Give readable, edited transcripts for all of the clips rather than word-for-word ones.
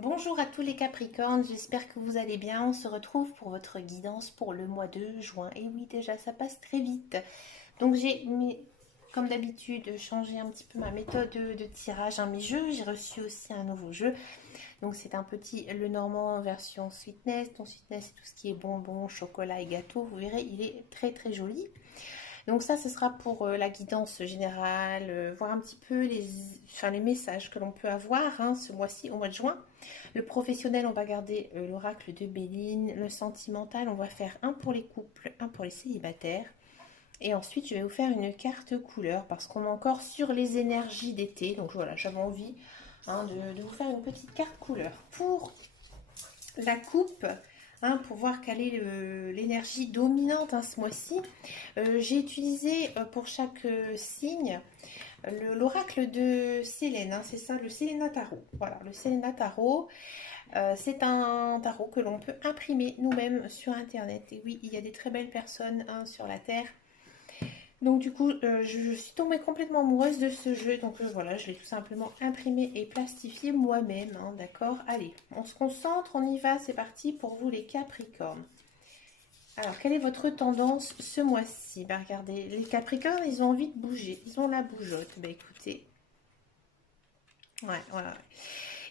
Bonjour à tous les Capricornes, j'espère que vous allez bien. On se retrouve pour votre guidance pour le mois de juin. Et oui, déjà, ça passe très vite. Donc comme d'habitude, changé un petit peu ma méthode de tirage à mes jeux. J'ai reçu aussi un nouveau jeu. Donc c'est un petit Lenormand version sweetness. Donc sweetness, c'est tout ce qui est bonbons, chocolat et gâteau. Vous verrez, il est très très joli. Donc ça, ce sera pour la guidance générale, voir un petit peu les messages que l'on peut avoir ce mois-ci, au mois de juin. Le professionnel, on va garder l'oracle de Béline. Le sentimental, on va faire un pour les couples, un pour les célibataires. Et ensuite, je vais vous faire une carte couleur parce qu'on est encore sur les énergies d'été. Donc voilà, j'avais envie de vous faire une petite carte couleur. Pour la coupe, pour voir quelle est l'énergie dominante ce mois-ci, j'ai utilisé pour chaque signe l'oracle de Séléne, c'est ça, le Séléna Tarot. Voilà, le Séléna Tarot, c'est un tarot que l'on peut imprimer nous-mêmes sur Internet. Et oui, il y a des très belles personnes sur la Terre. Donc du coup, je suis tombée complètement amoureuse de ce jeu. Donc voilà, je l'ai tout simplement imprimé et plastifié moi-même. D'accord. Allez, on se concentre, on y va. C'est parti pour vous les Capricornes. Alors, quelle est votre tendance ce mois-ci? Bah, regardez, les Capricornes, ils ont envie de bouger. Ils ont la bougeotte. Bah, écoutez. Ouais, voilà.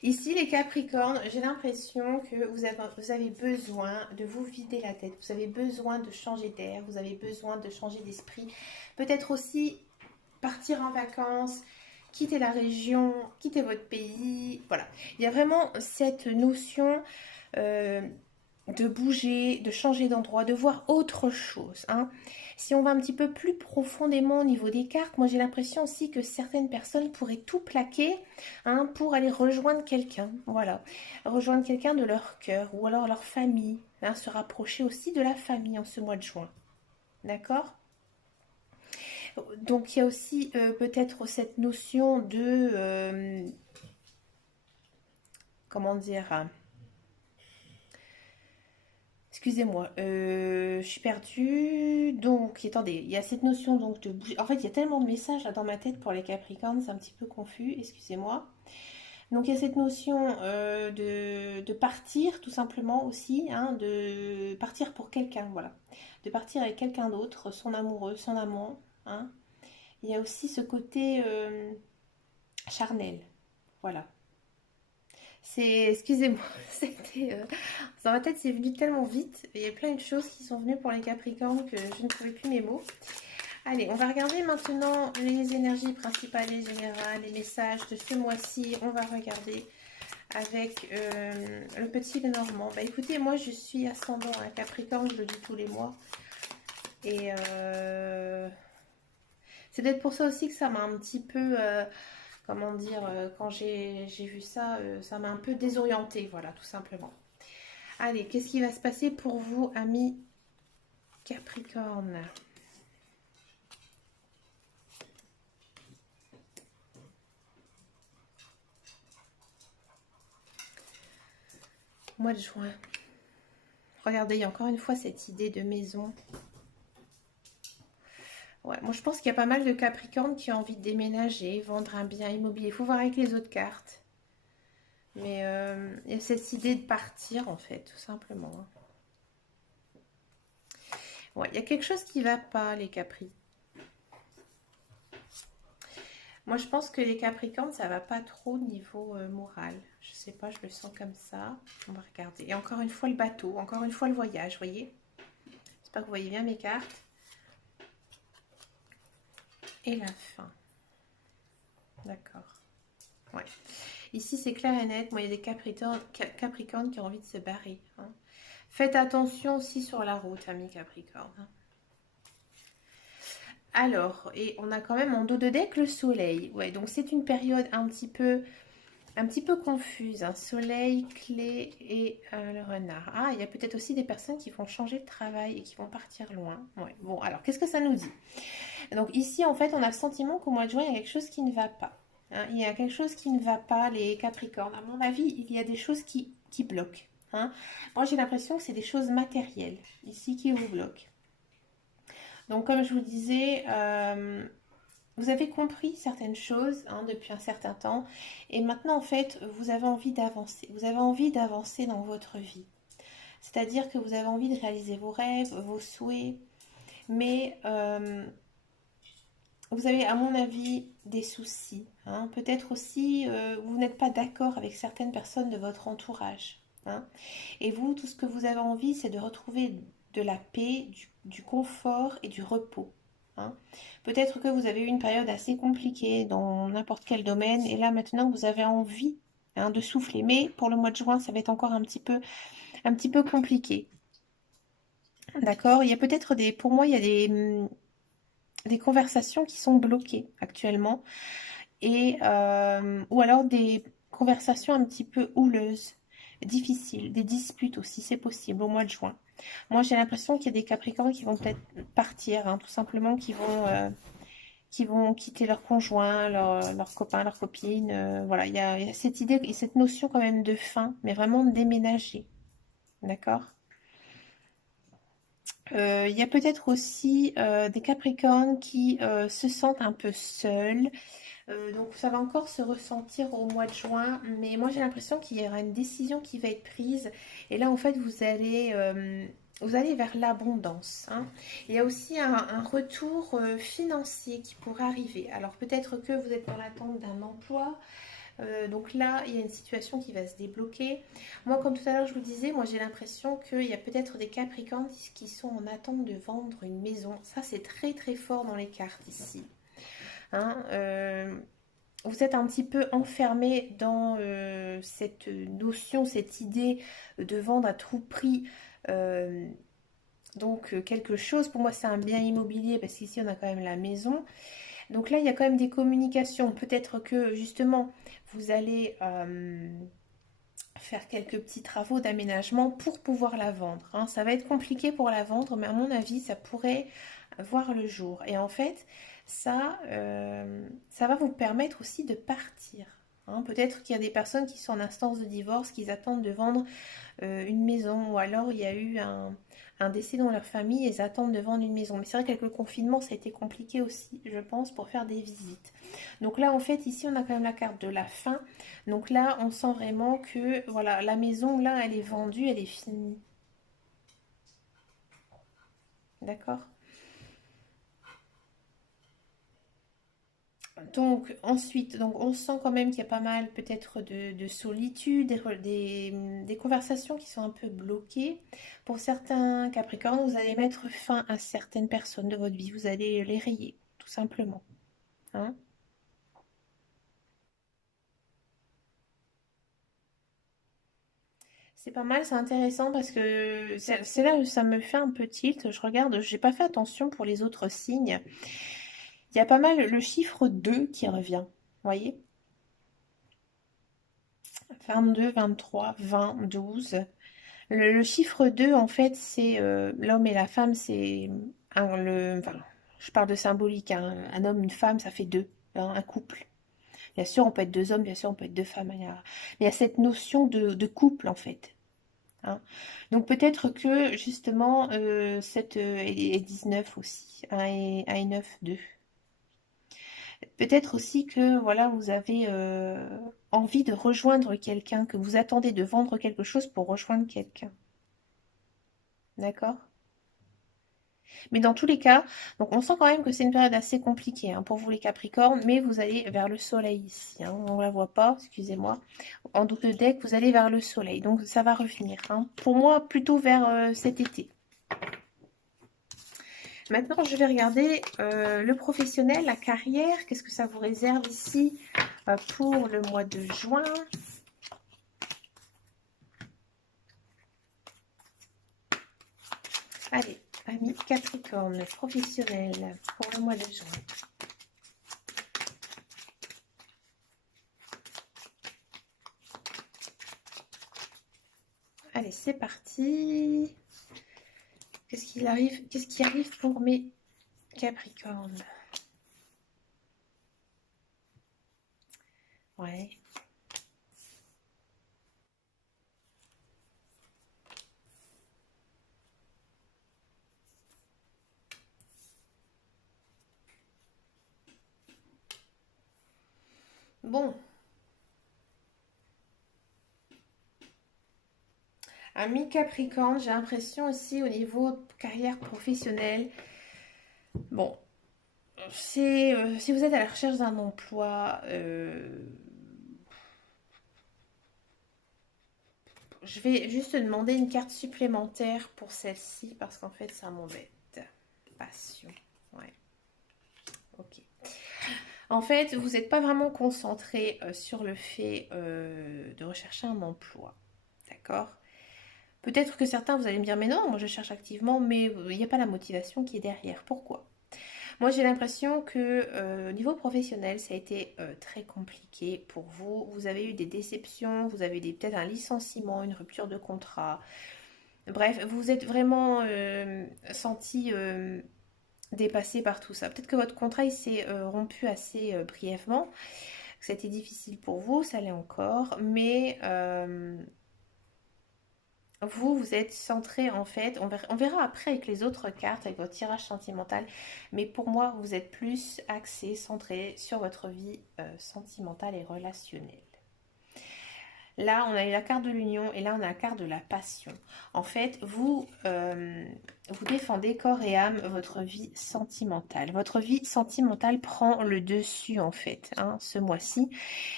Ici, les Capricornes, j'ai l'impression que vous avez besoin de vous vider la tête. Vous avez besoin de changer d'air. Vous avez besoin de changer d'esprit. Peut-être aussi partir en vacances, quitter la région, quitter votre pays. Voilà. Il y a vraiment cette notion de bouger, de changer d'endroit, de voir autre chose. Si on va un petit peu plus profondément au niveau des cartes, moi j'ai l'impression aussi que certaines personnes pourraient tout plaquer pour aller rejoindre quelqu'un. Voilà. Rejoindre quelqu'un de leur cœur ou alors leur famille. Se rapprocher aussi de la famille en ce mois de juin. D'accord? Donc il y a aussi peut-être cette notion de... comment dire, excusez-moi, je suis perdue. Donc, attendez, il y a cette notion donc de bouger. En fait, il y a tellement de messages là, dans ma tête pour les Capricornes, c'est un petit peu confus, excusez-moi. Donc, il y a cette notion de partir, tout simplement aussi, de partir pour quelqu'un, voilà. De partir avec quelqu'un d'autre, son amoureux, son amant. Il y a aussi ce côté charnel, voilà. Excusez-moi, c'était dans ma tête, c'est venu tellement vite. Il y a plein de choses qui sont venues pour les Capricornes que je ne trouvais plus mes mots. Allez, on va regarder maintenant les énergies principales et générales, les messages de ce mois-ci. On va regarder avec le petit Lenormand. Bah écoutez, moi je suis ascendant à Capricorne, je le dis tous les mois. Et c'est peut-être pour ça aussi que ça m'a un petit peu... comment dire, quand j'ai vu ça, ça m'a un peu désorientée, voilà, tout simplement. Allez, qu'est-ce qui va se passer pour vous, amis Capricorne? Mois de juin. Regardez, il y a encore une fois cette idée de maison. Ouais, moi je pense qu'il y a pas mal de Capricornes qui ont envie de déménager, vendre un bien immobilier. Il faut voir avec les autres cartes. Mais il y a cette idée de partir, en fait, tout simplement. Ouais, il y a quelque chose qui va pas, les Capri. Moi, je pense que les Capricornes, ça va pas trop niveau moral. Je sais pas, je le sens comme ça. On va regarder. Et encore une fois, le bateau. Encore une fois, le voyage, vous voyez? J'espère que vous voyez bien mes cartes. Et la fin. D'accord. Ouais. Ici, c'est clair et net. Moi, il y a des Capricornes qui ont envie de se barrer. Faites attention aussi sur la route, amis Capricornes. Alors, et on a quand même en dos de deck le soleil. Ouais, donc c'est une période un petit peu confuse. Soleil, clé et le renard. Ah, il y a peut-être aussi des personnes qui vont changer de travail et qui vont partir loin. Ouais. Bon, alors, qu'est-ce que ça nous dit? Donc ici, en fait, on a le sentiment qu'au mois de juin, il y a quelque chose qui ne va pas. Il y a quelque chose qui ne va pas, les Capricornes. À mon avis, il y a des choses qui bloquent. Moi, j'ai l'impression que c'est des choses matérielles, ici, qui vous bloquent. Donc, comme je vous disais, vous avez compris certaines choses hein, depuis un certain temps et maintenant en fait vous avez envie d'avancer. Vous avez envie d'avancer dans votre vie. C'est-à-dire que vous avez envie de réaliser vos rêves, vos souhaits, mais vous avez à mon avis des soucis. Hein. Peut-être aussi vous n'êtes pas d'accord avec certaines personnes de votre entourage. Hein. Et vous, tout ce que vous avez envie, c'est de retrouver de la paix, du confort et du repos. Hein. Peut-être que vous avez eu une période assez compliquée dans n'importe quel domaine et là maintenant vous avez envie hein, de souffler. Mais pour le mois de juin, ça va être encore un petit peu compliqué. D'accord? Il y a peut-être pour moi, il y a des conversations qui sont bloquées actuellement et ou alors des conversations un petit peu houleuses, difficiles, des disputes aussi, c'est possible au mois de juin. Moi, j'ai l'impression qu'il y a des Capricornes qui vont peut-être partir, hein, tout simplement, qui vont quitter leur conjoint, leur copain, leur copine. Voilà, il y a cette idée et cette notion quand même de fin, mais vraiment de déménager. D'accord? Il y a peut-être aussi des Capricornes qui se sentent un peu seuls. Donc ça va encore se ressentir au mois de juin, mais moi j'ai l'impression qu'il y aura une décision qui va être prise. Et là en fait vous allez vers l'abondance. Hein. Il y a aussi un retour financier qui pourrait arriver. Alors peut-être que vous êtes dans l'attente d'un emploi. Donc là, il y a une situation qui va se débloquer. Moi, comme tout à l'heure, je vous disais, moi j'ai l'impression qu'il y a peut-être des Capricornes qui sont en attente de vendre une maison. Ça, c'est très très fort dans les cartes ici. Hein, vous êtes un petit peu enfermé dans cette notion, cette idée de vendre à tout prix. euh, donc quelque chose, pour moi c'est un bien immobilier parce qu'ici on a quand même la maison. Donc là il y a quand même des communications. Peut-être que justement vous allez faire quelques petits travaux d'aménagement pour pouvoir la vendre. Hein. Ça va être compliqué pour la vendre, mais à mon avis, ça pourrait voir le jour. Et en fait, ça va vous permettre aussi de partir. Hein. Peut-être qu'il y a des personnes qui sont en instance de divorce, qui attendent de vendre une maison, ou alors il y a eu un décès dans leur famille et ils attendent de vendre une maison. Mais c'est vrai qu'avec le confinement, ça a été compliqué aussi, je pense, pour faire des visites. Donc là, en fait, ici, on a quand même la carte de la fin. Donc là, on sent vraiment que, voilà, la maison, là, elle est vendue, elle est finie. D'accord? Donc ensuite, donc on sent quand même qu'il y a pas mal peut-être de solitude, des conversations qui sont un peu bloquées. Pour certains Capricornes, vous allez mettre fin à certaines personnes de votre vie, vous allez les rayer, tout simplement. Hein. C'est pas mal, c'est intéressant parce que c'est là où ça me fait un peu tilt. Je regarde, j'ai pas fait attention pour les autres signes. Il y a pas mal le chiffre 2 qui revient. Vous voyez? 22, 23, 20, 12. Le chiffre 2 en fait, c'est l'homme et la femme, c'est enfin, je parle de symbolique, hein. Un homme, une femme, ça fait deux, hein, un couple. Bien sûr, on peut être deux hommes, bien sûr, on peut être deux femmes. Il y a cette notion de couple, en fait. Hein. Donc peut-être que, justement, 7 et 19 aussi, un et 9, 2. Peut-être aussi que, voilà, vous avez envie de rejoindre quelqu'un, que vous attendez de vendre quelque chose pour rejoindre quelqu'un. D'accord? Mais dans tous les cas, donc on sent quand même que c'est une période assez compliquée hein, pour vous les Capricornes, mais vous allez vers le soleil ici. Hein, on ne la voit pas, excusez-moi. En double deck, vous allez vers le soleil, donc ça va revenir. Hein. Pour moi, plutôt vers cet été. Maintenant, je vais regarder le professionnel, la carrière. Qu'est-ce que ça vous réserve ici pour le mois de juin? Allez, amis Capricorne, professionnel pour le mois de juin. Allez, c'est parti. Qu'est-ce qui arrive pour mes Capricornes? Ouais. Bon, ami Capricorne, j'ai l'impression aussi au niveau carrière professionnelle. Bon, si vous êtes à la recherche d'un emploi, je vais juste demander une carte supplémentaire pour celle-ci parce qu'en fait ça m'embête. Passion. Ouais, ok. En fait, vous n'êtes pas vraiment concentré sur le fait de rechercher un emploi. D'accord? Peut-être que certains, vous allez me dire, mais non, moi je cherche activement, mais il n'y a pas la motivation qui est derrière. Pourquoi? Moi j'ai l'impression que au niveau professionnel, ça a été très compliqué pour vous. Vous avez eu des déceptions, vous avez eu peut-être un licenciement, une rupture de contrat. Bref, vous êtes vraiment senti dépassé par tout ça. Peut-être que votre contrat il s'est rompu assez brièvement, que c'était difficile pour vous, ça l'est encore, mais vous êtes centré en fait, on verra après avec les autres cartes, avec votre tirage sentimental, mais pour moi, vous êtes plus axé, centré sur votre vie sentimentale et relationnelle. Là, on a eu la carte de l'union et là, on a la carte de la passion. En fait, vous défendez corps et âme votre vie sentimentale. Votre vie sentimentale prend le dessus, en fait, hein, ce mois-ci.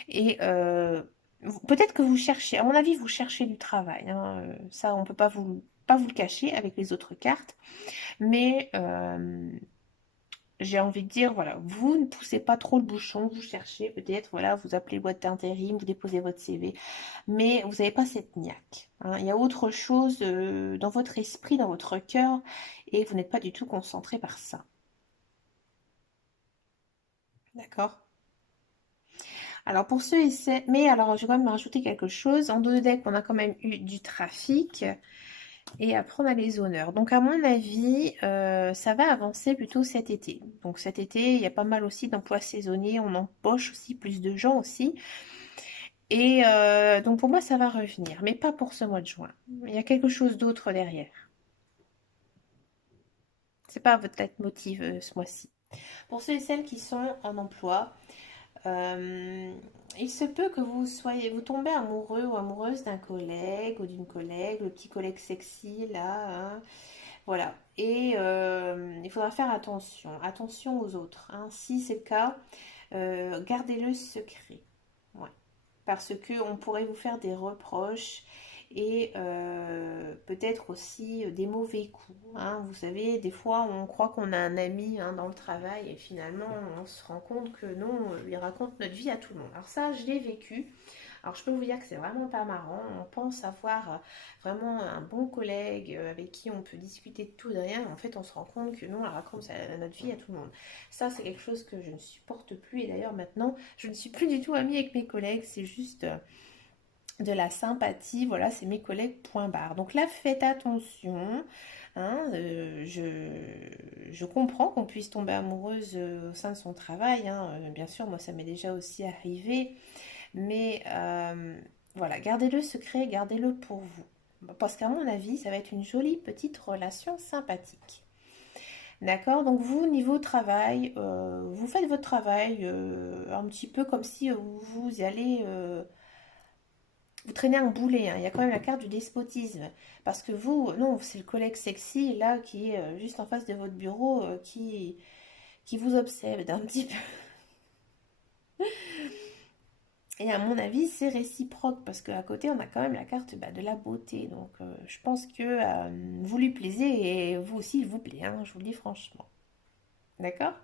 Et peut-être que vous cherchez, à mon avis, vous cherchez du travail, hein, ça, on ne peut pas vous le cacher avec les autres cartes. Mais j'ai envie de dire, voilà, vous ne poussez pas trop le bouchon, vous cherchez peut-être, voilà, vous appelez boîte d'intérim, vous déposez votre CV, mais vous n'avez pas cette niaque, hein. Il y a autre chose dans votre esprit, dans votre cœur, et vous n'êtes pas du tout concentré par ça. D'accord? Alors pour ceux et celles, mais alors je vais quand même rajouter quelque chose. En deux decks, on a quand même eu du trafic et après on a les honneurs. Donc à mon avis, ça va avancer plutôt cet été. Donc cet été, il y a pas mal aussi d'emplois saisonniers, on embauche aussi plus de gens aussi. Et donc pour moi, ça va revenir, mais pas pour ce mois de juin. Il y a quelque chose d'autre derrière. C'est pas votre leitmotiv ce mois-ci. Pour ceux et celles qui sont en emploi, Euh, il se peut que vous tombez amoureux ou amoureuse d'un collègue ou d'une collègue, le petit collègue sexy là, hein. Voilà. Et il faudra faire attention aux autres, hein. Si c'est le cas, gardez-le secret. Ouais. Parce que on pourrait vous faire des reproches et peut-être aussi des mauvais coups, hein. Vous savez, des fois on croit qu'on a un ami, hein, dans le travail et finalement on se rend compte que non, il raconte notre vie à tout le monde. Alors ça, je l'ai vécu. Alors je peux vous dire que c'est vraiment pas marrant. On pense avoir vraiment un bon collègue avec qui on peut discuter de tout, de rien. En fait, on se rend compte que non, elle raconte notre vie à tout le monde. Ça, c'est quelque chose que je ne supporte plus. Et d'ailleurs, maintenant, je ne suis plus du tout amie avec mes collègues. C'est juste de la sympathie. Voilà, c'est mes collègues, point barre. Donc là, faites attention. Hein, je comprends qu'on puisse tomber amoureuse au sein de son travail, hein. Bien sûr, moi, ça m'est déjà aussi arrivé. Mais voilà, gardez-le secret, gardez-le pour vous. Parce qu'à mon avis, ça va être une jolie petite relation sympathique. D'accord? Donc vous, niveau travail, vous faites votre travail un petit peu comme si vous allez... vous traînez un boulet, hein. Il y a quand même la carte du despotisme. Parce que vous, non, c'est le collègue sexy là qui est juste en face de votre bureau qui vous obsède un petit peu. Et à mon avis, c'est réciproque parce qu'à côté, on a quand même la carte, bah, de la beauté. Donc, je pense que vous lui plaisez et vous aussi, il vous plaît, hein, je vous le dis franchement. D'accord?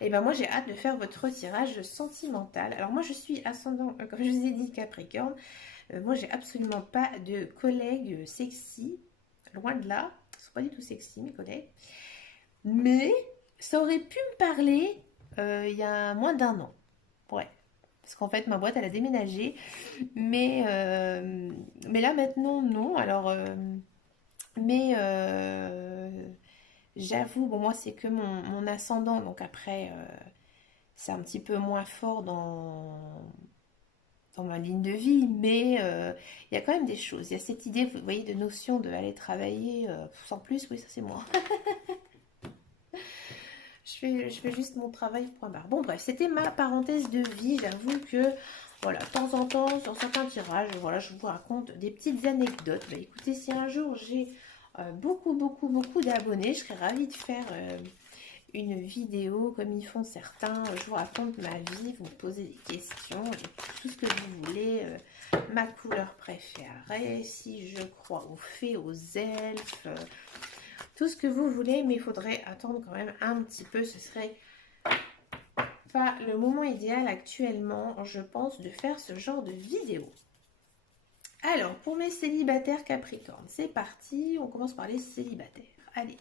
Et ben moi, j'ai hâte de faire votre tirage sentimental. Alors, moi, je suis ascendant, comme je vous ai dit, Capricorne. Moi, j'ai absolument pas de collègues sexy. Loin de là. Ils sont pas du tout sexy, mes collègues. Mais ça aurait pu me parler il y a moins d'un an. Ouais. Parce qu'en fait, ma boîte, elle a déménagé. Mais là, maintenant, non. Alors, mais j'avoue, bon, moi, c'est que mon ascendant. Donc après, c'est un petit peu moins fort dans ma ligne de vie. Mais il y a quand même des choses. Il y a cette idée, vous voyez, de notion de aller travailler sans plus. Oui, ça, c'est moi. je fais juste mon travail, point barre. Bon, bref, c'était ma parenthèse de vie. J'avoue que, voilà, de temps en temps, sur certains tirages, voilà, je vous raconte des petites anecdotes. Bah, écoutez, si un jour j'ai beaucoup d'abonnés, je serais ravie de faire une vidéo comme ils font certains. Je vous raconte ma vie, vous me posez des questions, tout ce que vous voulez. Ma couleur préférée, si je crois aux fées, aux elfes, tout ce que vous voulez, mais il faudrait attendre quand même un petit peu. Ce serait pas le moment idéal actuellement, je pense, de faire ce genre de vidéo. Alors, pour mes célibataires Capricorne, c'est parti. On commence par les célibataires. Allez,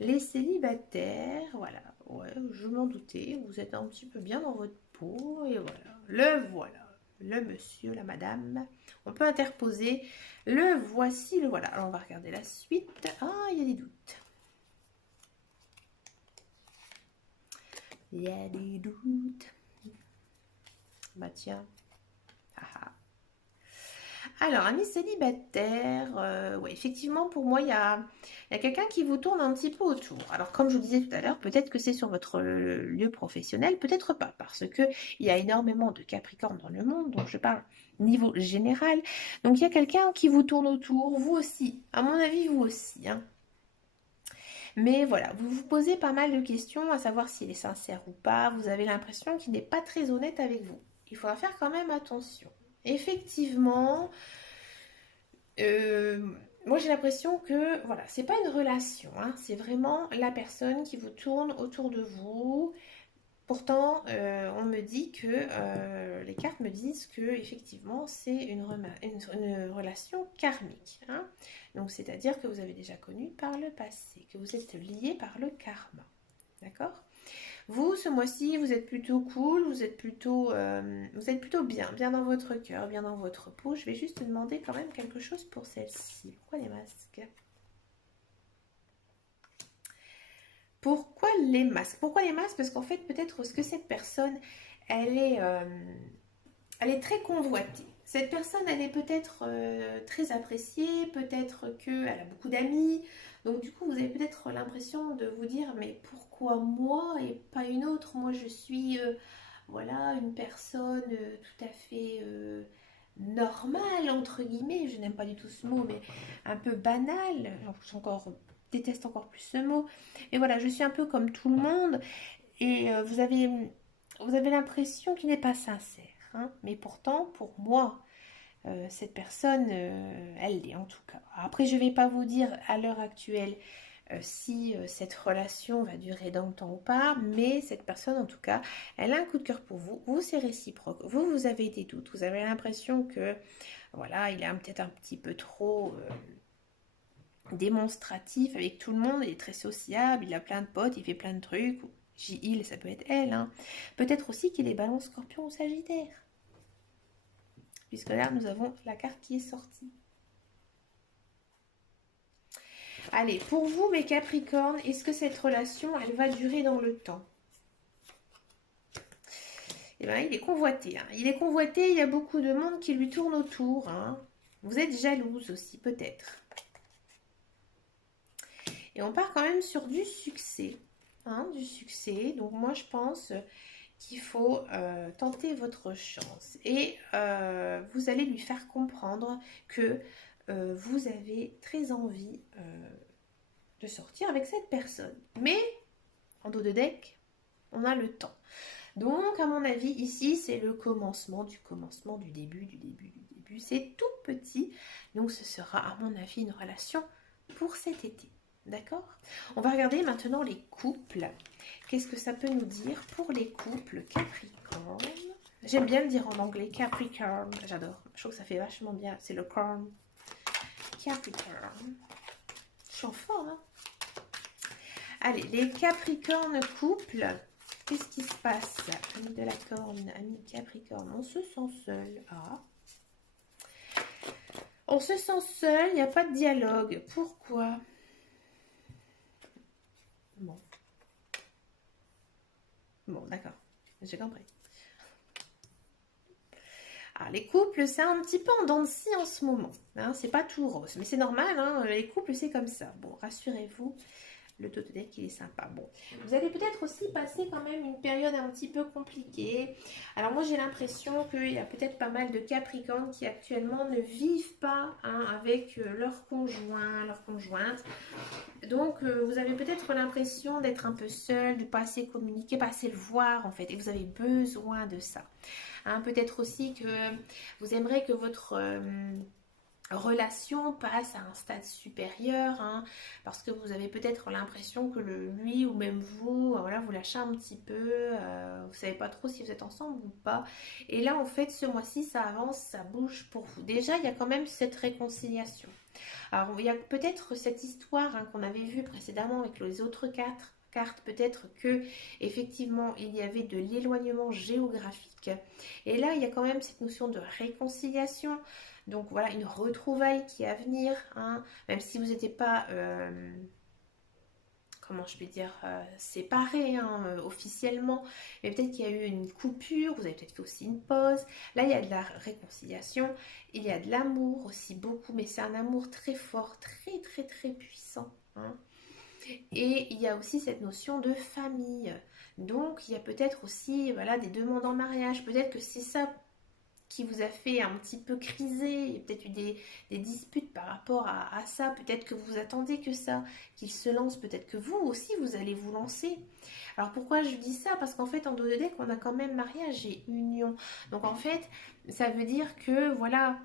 les célibataires, voilà. Ouais, je m'en doutais. Vous êtes un petit peu bien dans votre peau. Et voilà. Le monsieur, la madame. On peut interposer. Le voici, le voilà. Alors, on va regarder la suite. Ah, il y a des doutes. Il y a des doutes. Bah tiens. Alors, amis célibataires, ouais, effectivement, pour moi, il y a quelqu'un qui vous tourne un petit peu autour. Alors, comme je vous disais tout à l'heure, peut-être que c'est sur votre lieu professionnel, peut-être pas, parce que il y a énormément de Capricornes dans le monde, donc je parle niveau général. Donc, il y a quelqu'un qui vous tourne autour, vous aussi, à mon avis, vous aussi, hein. Mais voilà, vous vous posez pas mal de questions, à savoir s'il est sincère ou pas. Vous avez l'impression qu'il n'est pas très honnête avec vous. Il faudra faire quand même attention. Effectivement, moi j'ai l'impression que voilà, c'est pas une relation, hein, c'est vraiment la personne qui vous tourne autour de vous. Pourtant, on me dit que les cartes me disent que effectivement c'est une relation karmique, hein. Donc c'est-à-dire que vous avez déjà connu par le passé, que vous êtes lié par le karma, d'accord? Vous, ce mois-ci, vous êtes plutôt cool, vous êtes plutôt bien dans votre cœur, bien dans votre peau. Je vais juste demander quand même quelque chose pour celle-ci. Pourquoi les masques? Pourquoi les masques? Pourquoi les masques? Parce qu'en fait, peut-être que cette personne, elle est, euh, elle est très convoitée. Cette personne, elle est peut-être très appréciée, peut-être qu'elle a beaucoup d'amis. Donc du coup, vous avez peut-être l'impression de vous dire, mais pourquoi moi et pas une autre? Moi, je suis, voilà, une personne tout à fait normale, entre guillemets. Je n'aime pas du tout ce mot, mais un peu banal. Déteste encore plus ce mot. Et voilà, je suis un peu comme tout le monde. Et vous avez l'impression qu'il n'est pas sincère, hein. Mais pourtant, pour moi, cette personne, elle l'est en tout cas. Après, je ne vais pas vous dire à l'heure actuelle si cette relation va durer dans le temps ou pas, mais cette personne, en tout cas, elle a un coup de cœur pour vous. Vous, c'est réciproque. Vous avez des doutes. Vous avez l'impression que, voilà, il est peut-être un petit peu trop démonstratif avec tout le monde. Il est très sociable, il a plein de potes, il fait plein de trucs. Il, ça peut être elle, hein. Peut-être aussi qu'il est Balance, Scorpion ou Sagittaire. Puisque là, nous avons la carte qui est sortie. Allez, pour vous, mes Capricornes, est-ce que cette relation, elle va durer dans le temps? Eh bien, il est convoité, hein. Il est convoité, il y a beaucoup de monde qui lui tourne autour, hein. Vous êtes jalouse aussi, peut-être. Et on part quand même sur du succès, hein, du succès. Donc moi, je pense qu'il faut tenter votre chance. Et vous allez lui faire comprendre que vous avez très envie de sortir avec cette personne. Mais, en dos de deck, on a le temps. Donc, à mon avis, ici, c'est le commencement, du début. C'est tout petit. Donc, ce sera, à mon avis, une relation pour cet été. D'accord? On va regarder maintenant les couples. Qu'est-ce que ça peut nous dire pour les couples Capricorne? J'aime bien le dire en anglais, Capricorne. J'adore. Je trouve que ça fait vachement bien. C'est le corn. Capricorne. Je suis en forme, hein? Allez, les Capricornes couples. Qu'est-ce qui se passe? Ami de la corne, ami Capricorne. On se sent seul. Ah. On se sent seul, il n'y a pas de dialogue. Pourquoi? Bon, d'accord. J'ai compris. Ah, les couples, c'est un petit peu en dents de scie en ce moment. Hein, c'est pas tout rose, mais c'est normal. Hein, les couples, c'est comme ça. Bon, rassurez-vous. Le dos de deck, il est sympa. Bon, vous allez peut-être aussi passer quand même une période un petit peu compliquée. Alors moi, j'ai l'impression qu'il y a peut-être pas mal de Capricornes qui actuellement ne vivent pas hein, avec leur conjoint, leur conjointe. Donc, vous avez peut-être l'impression d'être un peu seul, de pas assez communiquer, pas assez le voir en fait. Et vous avez besoin de ça. Hein, peut-être aussi que vous aimeriez que votre relation passe à un stade supérieur, hein, parce que vous avez peut-être l'impression que lui ou même vous, voilà, vous lâchez un petit peu, vous savez pas trop si vous êtes ensemble ou pas. Et là, en fait, ce mois-ci, ça avance, ça bouge pour vous. Déjà, il y a quand même cette réconciliation. Alors, il y a peut-être cette histoire hein, qu'on avait vue précédemment avec les autres quatre cartes, peut-être que effectivement il y avait de l'éloignement géographique et là il y a quand même cette notion de réconciliation, donc voilà une retrouvaille qui est à venir hein, même si vous n'étiez pas comment je peux dire, séparés hein, officiellement, mais peut-être qu'il y a eu une coupure, vous avez peut-être fait aussi une pause. Là, il y a de la réconciliation, il y a de l'amour aussi beaucoup, mais c'est un amour très fort, très très très puissant. Hein. Et il y a aussi cette notion de famille. Donc, il y a peut-être aussi voilà, des demandes en mariage. Peut-être que c'est ça qui vous a fait un petit peu criser, il y a peut-être eu des disputes par rapport à ça, peut-être que vous attendez que ça, qu'il se lance, peut-être que vous aussi vous allez vous lancer. Alors pourquoi je dis ça? Parce qu'en fait en dos de deck on a quand même mariage et union, donc en fait ça veut dire que voilà,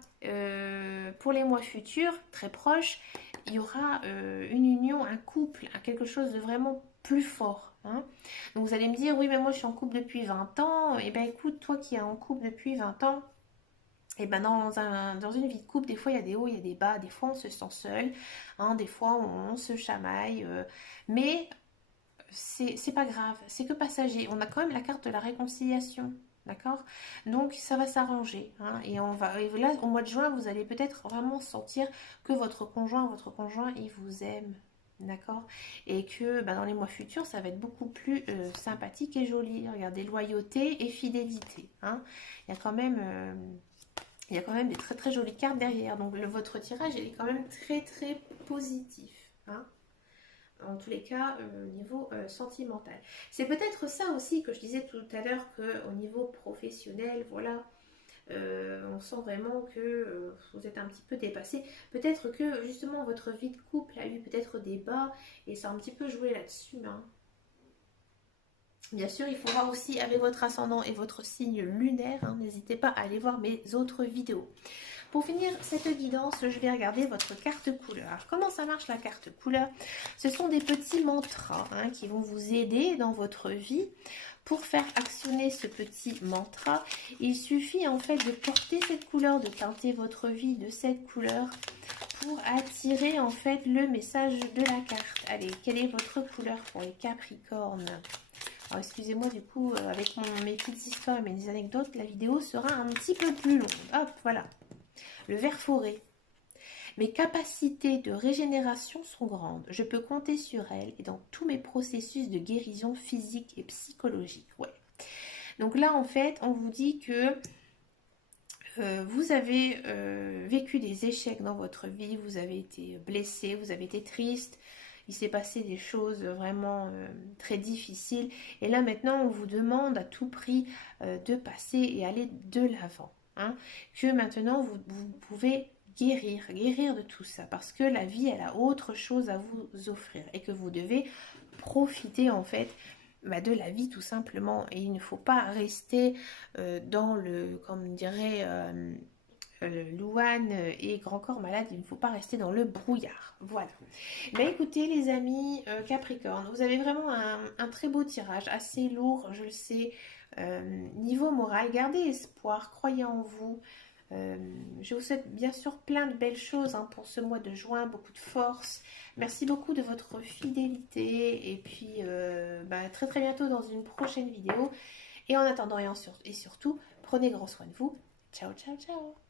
pour les mois futurs, très proches, il y aura une union, un couple, quelque chose de vraiment plus fort. Hein. Donc vous allez me dire, oui mais moi je suis en couple depuis 20 ans, et ben écoute, toi qui es en couple depuis 20 ans, et ben dans une vie de couple, des fois il y a des hauts, il y a des bas, des fois on se sent seul, hein, des fois on se chamaille, mais c'est pas grave, c'est que passager. On a quand même la carte de la réconciliation, d'accord? Donc ça va s'arranger, hein, et là au mois de juin, vous allez peut-être vraiment sentir que votre conjoint, il vous aime. D'accord. Et que bah, dans les mois futurs, ça va être beaucoup plus sympathique et joli. Regardez, loyauté et fidélité. Hein. Il y a quand même il y a quand même des très très jolies cartes derrière. Donc votre tirage il est quand même très très positif. Hein, en tous les cas, au niveau sentimental. C'est peut-être ça aussi que je disais tout à l'heure qu'au niveau professionnel, voilà, on sent vraiment que vous êtes un petit peu dépassé. Peut-être que justement votre vie de couple a eu peut-être des bas et ça a un petit peu joué là-dessus. Hein. Bien sûr, il faut voir aussi avec votre ascendant et votre signe lunaire. Hein, n'hésitez pas à aller voir mes autres vidéos. Pour finir cette guidance, je vais regarder votre carte couleur. Alors, comment ça marche la carte couleur? Ce sont des petits mantras hein, qui vont vous aider dans votre vie. Pour faire actionner ce petit mantra, il suffit en fait de porter cette couleur, de teinter votre vie de cette couleur pour attirer en fait le message de la carte. Allez, quelle est votre couleur pour les Capricornes? Alors excusez-moi du coup, avec mes petites histoires et mes anecdotes, la vidéo sera un petit peu plus longue. Hop, voilà. Le ver forêt. Mes capacités de régénération sont grandes. Je peux compter sur elles et dans tous mes processus de guérison physique et psychologique. Ouais. Donc là, en fait, on vous dit que vous avez vécu des échecs dans votre vie, vous avez été blessé, vous avez été triste, il s'est passé des choses vraiment très difficiles. Et là, maintenant, on vous demande à tout prix de passer et aller de l'avant. Hein, que maintenant, vous pouvez guérir de tout ça. Parce que la vie, elle a autre chose à vous offrir. Et que vous devez profiter, en fait, de la vie tout simplement. Et il ne faut pas rester dans le, comme dirait Louane et Grand Corps Malade, il ne faut pas rester dans le brouillard. Voilà. Mais écoutez les amis Capricorne, vous avez vraiment un très beau tirage, assez lourd, je le sais. Niveau moral, gardez espoir, croyez en vous. Je vous souhaite bien sûr plein de belles choses hein, pour ce mois de juin, beaucoup de force. Merci beaucoup de votre fidélité et puis très très bientôt dans une prochaine vidéo. Et en attendant et surtout, prenez grand soin de vous. Ciao, ciao, ciao.